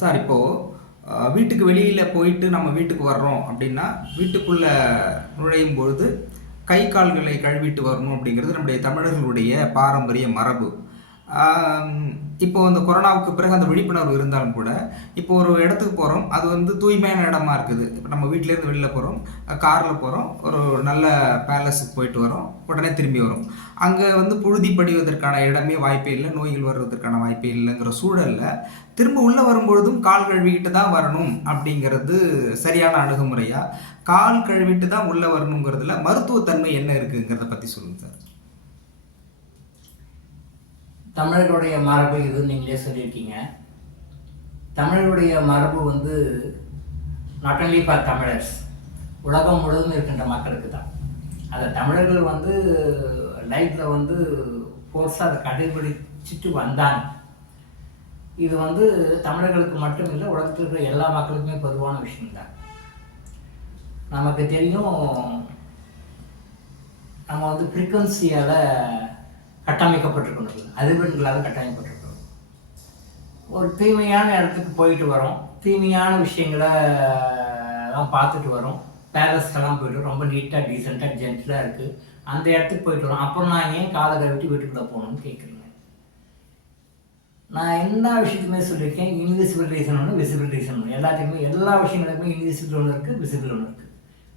Sir இப்போது வீட்டுக்கு வெளியில் போயிட்டு நம்ம வீட்டுக்கு வர்றோம் அப்படின்னா வீட்டுக்குள்ளே நுழையும் பொழுது கை கால்களை கழுவிட்டு வரணும் அப்படிங்கிறது நம்முடைய தமிழர்களுடைய பாரம்பரிய மரபு. இப்போ இந்த கொரோனாவுக்கு பிறகு அந்த விழிப்புணர்வு இருந்தாலும் கூட இப்போ ஒரு இடத்துக்கு போகிறோம் அது வந்து தூய்மையான இடமா இருக்குது. இப்போ நம்ம வீட்டிலேருந்து வெளியில் போகிறோம் காரில் போகிறோம் ஒரு நல்ல பேலஸுக்கு போயிட்டு வரோம் உடனே திரும்பி வரோம். அங்கே வந்து புழுதி படிவதற்கான இடமே வாய்ப்பே இல்லை நோய்கள் வர்றதுக்கான வாய்ப்பே இல்லைங்கிற சூழலில் திரும்ப உள்ளே வரும்பொழுதும் கால் கழுவிக்கிட்டு தான் வரணும் அப்படிங்கிறது சரியான அணுகுமுறையா? கால் கழுவிட்டு தான் உள்ளே வரணுங்கிறதுல மருத்துவத்தன்மை என்ன இருக்குங்கிறத பற்றி சொல்லுங்கள் சார். தமிழர்களுடைய மரபு இதுன்னு நீங்களே சொல்லியிருக்கீங்க. தமிழர்களுடைய மரபு வந்து நாட் ஒன்லி ஃபார் தமிழர்ஸ் உலகம் முழுவதும் இருக்கின்ற மக்களுக்கு தான். அதை தமிழர்கள் வந்து லைஃப்பில் வந்து ஃபோர்ஸாக அதை கடைபிடிச்சிட்டு வந்தாங்க. இது வந்து தமிழர்களுக்கு மட்டும் இல்லை உலகத்தில் இருக்கிற எல்லா மக்களுக்குமே பொதுவான விஷயம்தான் நமக்கு தெரியும் நம்ம வந்து ஃப்ரீக்குவன்சியால் கட்டமைக்கப்பட்டிருக்கணும். அதிர்வெண்களாக கட்டமைக்கப்பட்டிருக்கணும் ஒரு தூய்மையான இடத்துக்கு போயிட்டு வரோம். தூய்மையான விஷயங்களை எல்லாம் பார்த்துட்டு வரோம். பேலஸ்க்கெல்லாம் போயிட்டு ரொம்ப நீட்டாக டீசெண்டாக ஜென்டிலாக இருக்குது அந்த இடத்துக்கு போயிட்டு வரோம். அப்புறம் நான் ஏன் காலை கழுவிட்டு வீட்டுக்குள்ளே போகணும்னு கேட்குறீங்க? நான் எல்லா விஷயத்துமே சொல்லியிருக்கேன். இன்விசிபிள் ரீசன் ஒன்று விசிபிள் ரீசன் ஒன்று எல்லாத்துக்குமே எல்லா விஷயங்களுக்குமே இன்விசிபிள் ஒன்று இருக்குது விசிபிள் ஒன்று இருக்குது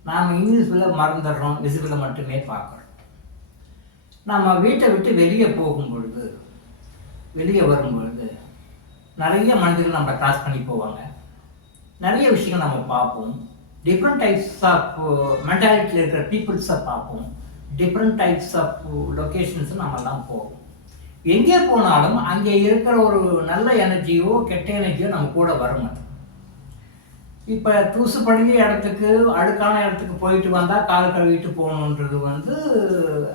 நாம் இன்விசிபிளை மறந்துடுறோம் விசிபிளை மட்டுமே பார்க்குறோம். நம்ம வீட்டை விட்டு வெளியே போகும் பொழுது வெளியே வரும் பொழுது நிறைய மனிதர்கள் நம்ம கிராஸ் பண்ணி போவாங்க. நிறைய விஷயங்கள் நம்ம பார்ப்போம். டிஃப்ரெண்ட் டைப்ஸ் ஆஃப் மென்டாலிட்டியில் இருக்கிற பீப்புள்ஸை பார்ப்போம். டிஃப்ரெண்ட் டைப்ஸ் ஆஃப் லொக்கேஷன்ஸ் நம்மெல்லாம் போவோம். எங்கே போனாலும் அங்கே இருக்கிற ஒரு நல்ல எனர்ஜியோ கெட்ட எனர்ஜியோ நம்ம கூட வரும் அது இப்போ தூசு படிஞ்ச இடத்துக்கு அழுக்கான இடத்துக்கு போயிட்டு வந்தால் கால் கழுவிட்டு போகணுன்றது வந்து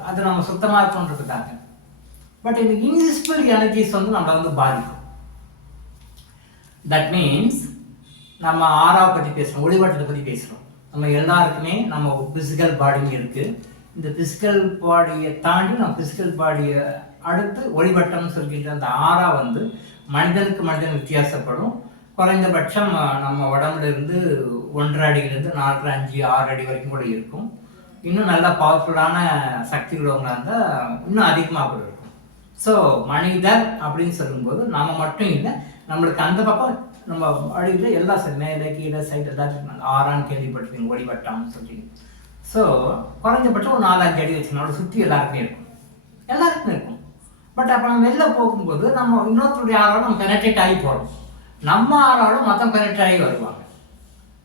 அது நம்ம சுத்தமாக இருக்கணுன்றதுக்காக பட் இந்த இன்விசிபிள் எனர்ஜிஸ் வந்து நம்மளை வந்து பாதிக்கும். தட் மீன்ஸ் நம்ம ஆறாவை பற்றி பேசுகிறோம் ஒளிவட்டத்தை பற்றி பேசுகிறோம் நம்ம எல்லாருக்குமே நம்ம ஃபிசிக்கல் பாடியும் இருக்குது இந்த ஃபிசிக்கல் பாடியை தாண்டி நம்ம ஃபிசிக்கல் பாடியை அடுத்து ஒளிவட்டம்னு சொல்கின்ற அந்த ஆறா வந்து மனிதனுக்கு மனிதன் வித்தியாசப்படும். குறைந்தபட்சம் நம்ம உடம்புல இருந்து ஒன்றரை அடியிலேருந்து நாலரை அஞ்சு ஆறு அடி வரைக்கும் கூட இருக்கும். இன்னும் நல்லா பவர்ஃபுல்லான சக்தி உள்ளவங்களாக இருந்தால் இன்னும் அதிகமாக கூட இருக்கும். ஸோ மனிதர் அப்படின்னு சொல்லும்போது நாம் மட்டும் இல்லை நம்மளுக்கு அந்த பக்கம் நம்ம அடியில் எல்லா சைடு மேலே கீழே சைடு எல்லாத்துக்கும் ஆறான்னு கேள்விப்பட்டிருக்கீங்க ஒளிவட்டம்னு சொல்லி ஸோ குறைஞ்சபட்சம் ஒரு நாலஞ்சு அடி வச்சுக்கணும் சுற்றி எல்லாருக்குமே இருக்கும். எல்லாருக்குமே இருக்கும். பட் அப்போ நம்ம வெளில போகும்போது நம்ம இன்னொருத்தருடைய ஆறாவோட நம்ம பெனட்ரேட் ஆகி போகிறோம் நம்ம ஆறாவோட மொத்தம் பெனட்ரேட் ஆகி வருவாங்க.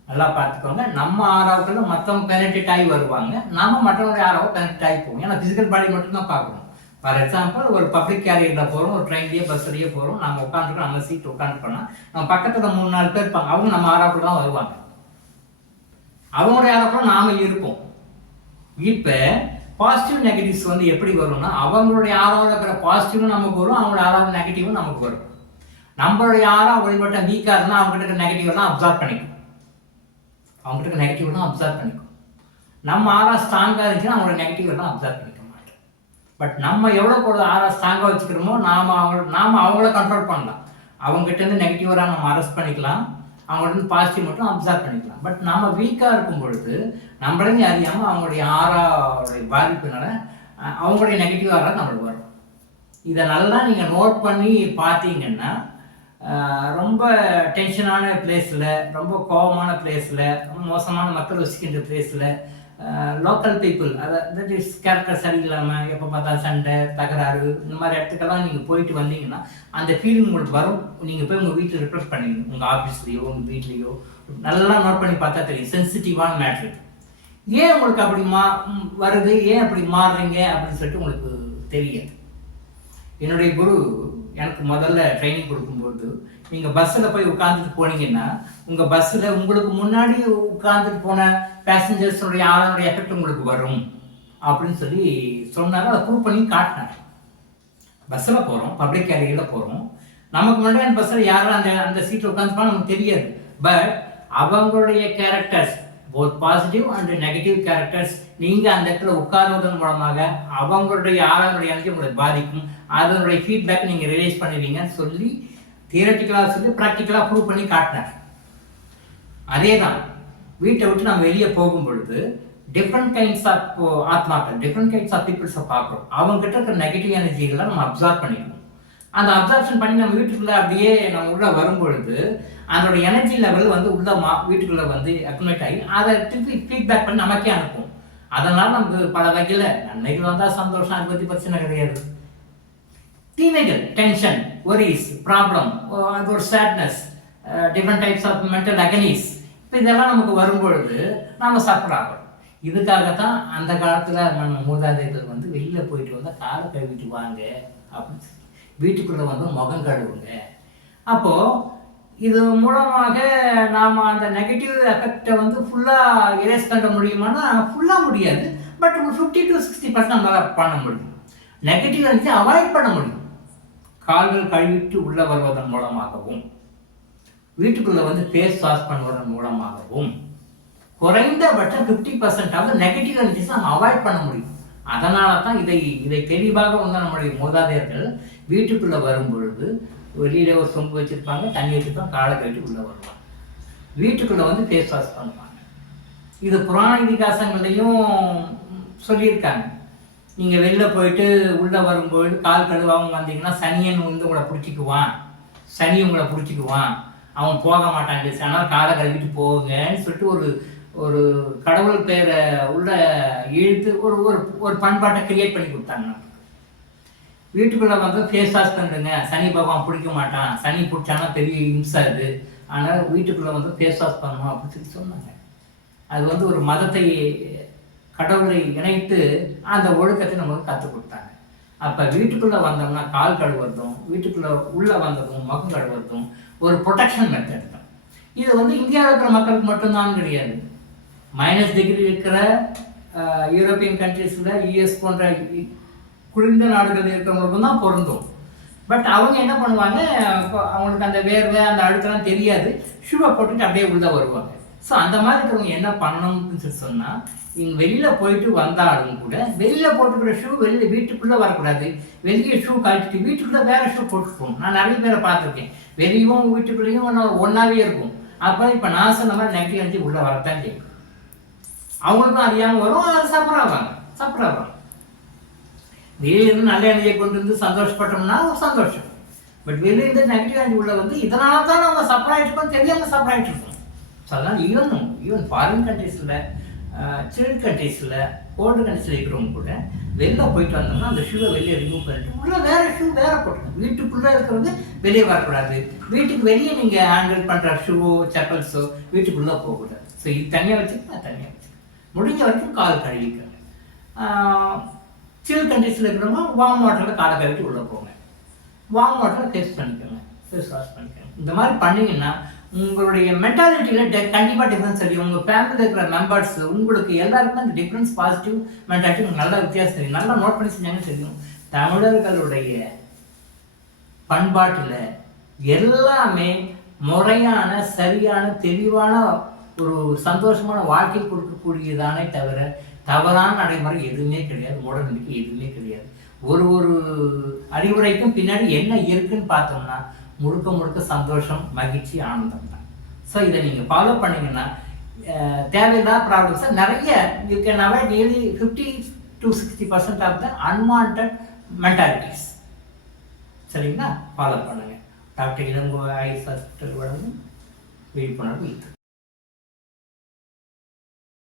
நல்லா பார்த்துக்கோங்க. நம்ம ஆறாவுக்குள்ள மற்றவங்க பெனட்ரேட் ஆகி வருவாங்க. நம்ம மற்றவங்களுடைய ஆறாவை பெனட்ரேட் ஆகி போவோம். ஏன்னா ஃபிசிக்கல் பாடி மட்டும்தான் பார்க்கணும். ஃபார் எக்ஸாம்பிள் ஒரு பப்ளிக் கேரியரில் போகிறோம் ஒரு ட்ரெயின்லேயே பஸ்லேயே போகிறோம் நம்ம உட்காந்துருக்கோம் நம்ம சீட் உட்காந்துருக்கோம்னா நம்ம பக்கத்தில் மூணு நாலு பேர் இருப்பாங்க. அவங்க நம்ம ஆறாவுக்கு தான் வருவாங்க. அவங்களுடைய ஆறாவுக்குள்ள நாம இருப்போம். இப்போ பாசிட்டிவ் நெகட்டிவ்ஸ் வந்து எப்படி வரும்னா அவங்களுடைய ஆறாவில் இருக்கிற பாசிட்டிவும் நமக்கு வரும் அவங்களோட ஆறாவது நெகட்டிவும் நமக்கு வரும். நம்மளுடைய ஆறா வழிபட்ட வீக்காக இருந்தால் அவங்ககிட்ட நெகட்டிவ் தான் அப்சர்வ் பண்ணிக்கும். அவங்ககிட்ட நெகட்டிவ் தான் அப்சர்வ் பண்ணிக்கும். நம்ம ஆறா ஸ்ட்ராங்காக இருந்துச்சுன்னா அவங்களோட நெகட்டிவ் தான் அப்சர்வ் பண்ணிக்க மாட்டோம். பட் நம்ம எவ்வளோ கூட ஆறா ஸ்ட்ராங்காக வச்சுக்கிறோமோ நாம அவங்க நாம் அவங்கள கண்ட்ரோல் பண்ணலாம். அவங்ககிட்ட இருந்து நெகட்டிவாக நம்ம அரெஸ்ட் பண்ணிக்கலாம். அவங்கள்ட்ட இருந்து பாசிட்டிவ் மட்டும் அப்சர்வ் பண்ணிக்கலாம். பட் நம்ம வீக்காக இருக்கும் பொழுது நம்மளையும் அறியாமல் அவங்களுடைய ஆறாவுடைய பாதிப்புனால அவங்களுடைய நெகட்டிவ் தான் நம்மளுக்கு வரும். இதை நல்லா நீங்கள் நோட் பண்ணி பார்த்தீங்கன்னா ரொம்ப டென்ஷனான பிளேஸில் ரொம்ப கோபமான பிளேஸில் ரொம்ப மோசமான மக்கள் வசிக்கின்ற பிளேஸில் லோக்கல் பீப்புள் அதை தட் இஸ் கேரக்டர் சரியில்லாமல் எப்போ பார்த்தா சண்டை தகராறு இந்த மாதிரி இடத்துக்கெல்லாம் நீங்கள் போயிட்டு வந்தீங்கன்னா அந்த ஃபீலிங் உங்களுக்கு வரும். நீங்கள் போய் உங்கள் வீட்டில் ரிஃப்ளெக்ட் பண்ணுவீங்க உங்கள் ஆஃபீஸ்லேயோ உங்கள் வீட்லேயோ நல்லா நோட் பண்ணி பார்த்தா தெரியும். சென்சிட்டிவான மேட்ரு ஏன் உங்களுக்கு அப்படி மா வருது? ஏன் அப்படி மாறுறீங்க? அப்படின்னு சொல்லிட்டு உங்களுக்கு தெரியாது. என்னுடைய குரு எனக்கு முதல்ல ட்ரைனிங் கொடுக்கும்போது நீங்கள் பஸ்ஸில் போய் உட்காந்துட்டு போனீங்கன்னா உங்கள் பஸ்ஸில் உங்களுக்கு முன்னாடி உட்காந்துட்டு போன பேசஞ்சர்ஸோடைய ஆளுடைய எஃபெக்ட் உங்களுக்கு வரும். அப்படின்னு சொல்லி சொன்னாங்க அதை ப்ரூவ் பண்ணி காட்டினேன் பஸ்ஸில் போகிறோம் பப்ளிக் கேரியரில் போகிறோம் நமக்கு முன்னாடி அந்த பஸ்ஸில் யாரும் அந்த அந்த சீட்டில் உட்காந்துப்பான்னு நமக்கு தெரியாது. பட் அவங்களுடைய characters both positive and negative characters நீங்கள் அந்த இடத்துல உட்காருவதன் மூலமாக அவங்களுடைய ஆறாங்களுடைய எனர்ஜி உங்களை பாதிக்கும். அதனுடைய ஃபீட்பேக் நீங்கள் ரிலீஸ் பண்ணுவீங்கன்னு சொல்லி தியரட்டிக்கலாக சொல்லி ப்ராக்டிக்கலாக ப்ரூவ் பண்ணி காட்டினார் அதே தான் வீட்டை விட்டு நம்ம வெளியே போகும் பொழுது டிஃப்ரெண்ட் கைண்ட்ஸ் ஆஃப் ஆத்மாக்கள் டிஃப்ரெண்ட் கைண்ட்ஸ் ஆஃப் பீப்புள்ஸை பார்க்குறோம். அவங்ககிட்ட இருக்கிற நெகட்டிவ் எனர்ஜிகளை நம்ம அப்சார்ப் பண்ணிக்கணும். அந்த அப்சார்ப்ஷன் பண்ணி நம்ம வீட்டுக்குள்ளே அப்படியே நம்ம உள்ளே வரும்பொழுது அதோட எனர்ஜி லெவல் வந்து உள்ள மா வீட்டுக்குள்ளே வந்து அக்குமுலேட் ஆகி அதை திருப்பி ஃபீட்பேக் பண்ணி நமக்கே அனுப்பும். அதனால் நமக்கு பல வகையில் நன்மைகள் வந்தால் சந்தோஷம் அதை பற்றி பிரச்சனை கிடையாது. தீமைகள் டென்ஷன் ஒரிஸ் ப்ராப்ளம் அது ஒரு sadness different types of mental agonies இப்போ இதெல்லாம் நமக்கு வரும்பொழுது நாம் சஃபர் ஆகும் இதுக்காக தான் அந்த காலத்தில் நம்ம மூதாதைகள் வந்து வெளியில் போயிட்டு வந்தால் காலை கழுவிட்டு வாங்க அப்படின்னு வீட்டுக்குள்ளே வந்து முகம் கழுவுங்க. அப்போது இது மூலமாக நாம் அந்த நெகட்டிவ் எஃபெக்டை வந்து ஃபுல்லாக இரேஸ் பண்ண முடியுமானா ஃபுல்லாக முடியாது. பட் ஒரு ஃபிஃப்டி டு சிக்ஸ்டி பர்சன்ட் நம்மளால் பண்ண முடியும். நெகட்டிவ் எனர்ஜி அவாய்ட் பண்ண முடியும். கால்கள் கழுவிட்டு உள்ளே வருவதன் மூலமாகவும் வீட்டுக்குள்ளே வந்து ஃபேஸ் வாஷ் பண்ணுவதன் மூலமாகவும் குறைந்தபட்சம் ஃபிஃப்டி பர்சன்டாவது நெகட்டிவ் எனர்ஜிஸ் நம்ம அவாய்ட் பண்ண முடியும். அதனால தான் இதை இதை தெளிவாக வந்து நம்முடைய மூதாதையர்கள் வீட்டுக்குள்ளே வரும் பொழுது வெளியில ஒரு சொம்பு வச்சுருப்பாங்க தண்ணி வச்சுருப்பாங்க காலை கழிட்டு உள்ளே வருவாங்க. வீட்டுக்குள்ளே வந்து ஃபேஸ் வாஷ் பண்ணுவாங்க. இது புராண இதிகாசங்கள்லையும் சொல்லியிருக்காங்க. நீங்கள் வெளில போயிட்டு உள்ளே வரும்பொழுது கால் கழுவாமல் வந்தீங்கன்னா சனியன் வந்து உங்களை பிடிச்சிக்குவான். சனி உங்களை பிடிச்சிக்குவான். அவன் போக மாட்டான் ஆனால் காலை கழுவிட்டு போங்கன்னு சொல்லிட்டு ஒரு ஒரு கடவுள் பேரை உள்ள இழுத்து ஒரு ஒரு ஒரு பண்பாட்டை கிரியேட் பண்ணி கொடுத்தாங்க. வீட்டுக்குள்ள வந்து ஃபேஸ் வாஷ் பண்ணிடுங்க சனி பகவான் பிடிக்க மாட்டான். சனி பிடிச்சானா பெரிய இம்சா இது ஆனால் வீட்டுக்குள்ளே வந்து ஃபேஸ் வாஷ் பண்ணணும் அப்படின்னு சொல்லி சொன்னாங்க. அது வந்து ஒரு மதத்தை கடவுளை இணைத்து அந்த ஒழுக்கத்தை நமக்கு கற்றுக் கொடுத்தாங்க. அப்போ வீட்டுக்குள்ளே வந்தோம்னா கால் கழுவுறதும் வீட்டுக்குள்ளே உள்ளே வந்ததும் முகம் கழுவுறதும் ஒரு ப்ரொடெக்ஷன் மெத்தட் தான். இது வந்து இந்தியாவில் இருக்கிற மக்களுக்கு மட்டும்தான் கிடையாது. மைனஸ் டிகிரி இருக்கிற யூரோப்பியன் கண்ட்ரீஸில் யூஎஸ் போன்ற குளிர்ந்த நாடுகள் இருக்கிறவங்களுக்கும் தான் பொருந்தும். பட் அவங்க என்ன பண்ணுவாங்க இப்போ அவங்களுக்கு அந்த வேர்வை அந்த அழுக்கெல்லாம் தெரியாது. ஷூவை போட்டுட்டு அப்படியே உள்ளே வருவாங்க. ஸோ அந்த மாதிரி இருக்கிறவங்க என்ன பண்ணணும்னு சொல்லி சொன்னால் இங்கே வெளியில் போயிட்டு வந்தாலும் கூட வெளியில் போட்டுக்கிற ஷூ வெளியில் வீட்டுக்குள்ளே வரக்கூடாது. வெளியே ஷூ கழிச்சிட்டு வீட்டுக்குள்ளே வேறு ஷூ போட்டுருக்கோம் நான் நிறைய பேரை பார்த்துருக்கேன். வெளியும் வீட்டுக்குள்ளேயும் ஒன்றா ஒன்றாவே இருக்கும். அப்போ இப்போ நான் சொன்ன மாதிரி நெகட்டிவ் எனர்ஜி உள்ளே வரத்தான் செய்யும். அவங்களுக்கும் அறியாமல் வரும் அதை சஃபர் ஆவாங்க. வெளியிலிருந்து நல்ல எண்ணெயை கொண்டு வந்து சந்தோஷப்பட்டோம்னா சந்தோஷம். பட் வெளியிருந்து நெகட்டிவ் எனர்ஜி உள்ள வந்து இதனால தான் நம்ம சஃபர் ஆகிட்டு இருக்கோம் தெரியாமல் சஃபர் ஆகிட்டு இருக்கோம் ஸோ அதனால் ஈவன் ஈவன் ஃபாரின் கண்ட்ரீஸில் சில் கண்ட்ரீஸில் கோல்டு கண்ட்ரீஸில் இருக்கிறவங்க கூட வெளில போயிட்டு வந்தோம்னா அந்த ஷூவை வெளியே ரிமூவ் பண்ணிட்டு உள்ளே வேறு ஷூ வேற போட்டுக்கணும். வீட்டுக்குள்ளே இருக்கிறது வெளியே வரக்கூடாது. வீட்டுக்கு வெளியே நீங்கள் ஹேண்டில் பண்ணுற ஷூவோ செப்பல்ஸோ வீட்டுக்குள்ளே போகக்கூடாது. ஸோ இது தனியாக வச்சுக்கோங்க தனியாக வச்சுக்கோங்க முடிஞ்ச வரைக்கும் கால் கழுவிக்கணும் சில் கண்டிஷனில் இருக்கிறவங்க வார்ம் வாட்டரில் காலை கழுவிட்டு உள்ளே போங்க. வார்ம் வாட்டரில் டேஸ்ட் பண்ணிக்கோங்க. ஃபேஸ் வாஷ் பண்ணிக்கோங்க. இந்த மாதிரி பண்ணிங்கன்னா உங்களுடைய மென்டாலிட்டியில் டெ கண்டிப்பாக டிஃப்ரென்ஸ் தெரியும் உங்கள் ஃபேமிலியில் இருக்கிற மெம்பர்ஸ் உங்களுக்கு எல்லாருக்கும் அந்த டிஃப்ரென்ஸ் பாசிட்டிவ் மென்டாலிட்டி உங்களுக்கு நல்ல வித்தியாசம் தெரியும். நல்லா நோட் பண்ணி செஞ்சாங்கன்னு தெரியும். தமிழர்களுடைய பண்பாட்டில் எல்லாமே முறையான சரியான தெளிவான ஒரு சந்தோஷமான வாழ்க்கை கொடுக்கக்கூடியதானே தவிர தவறான நடைமுறை எதுவுமே கிடையாது. மூட நம்பிக்கை எதுவுமே கிடையாது. ஒரு ஒரு அறிவுரைக்கும் பின்னாடி என்ன இருக்குன்னு பார்த்தோம்னா முழுக்க முழுக்க சந்தோஷம் மகிழ்ச்சி ஆனந்தம் தான். ஸோ இதை நீங்கள் ஃபாலோ பண்ணீங்கன்னா தேவையில்லாத ப்ராப்ளம்ஸை நிறைய you can avoid nearly fifty to sixty percent of the unwanted mentalities சரிங்களா? ஃபாலோ பண்ணுங்கள் டாக்டர் இளங்கோ ஐ ஹாஸ்பிட்டல் வழங்கும் விழிப்புணர்வு இது.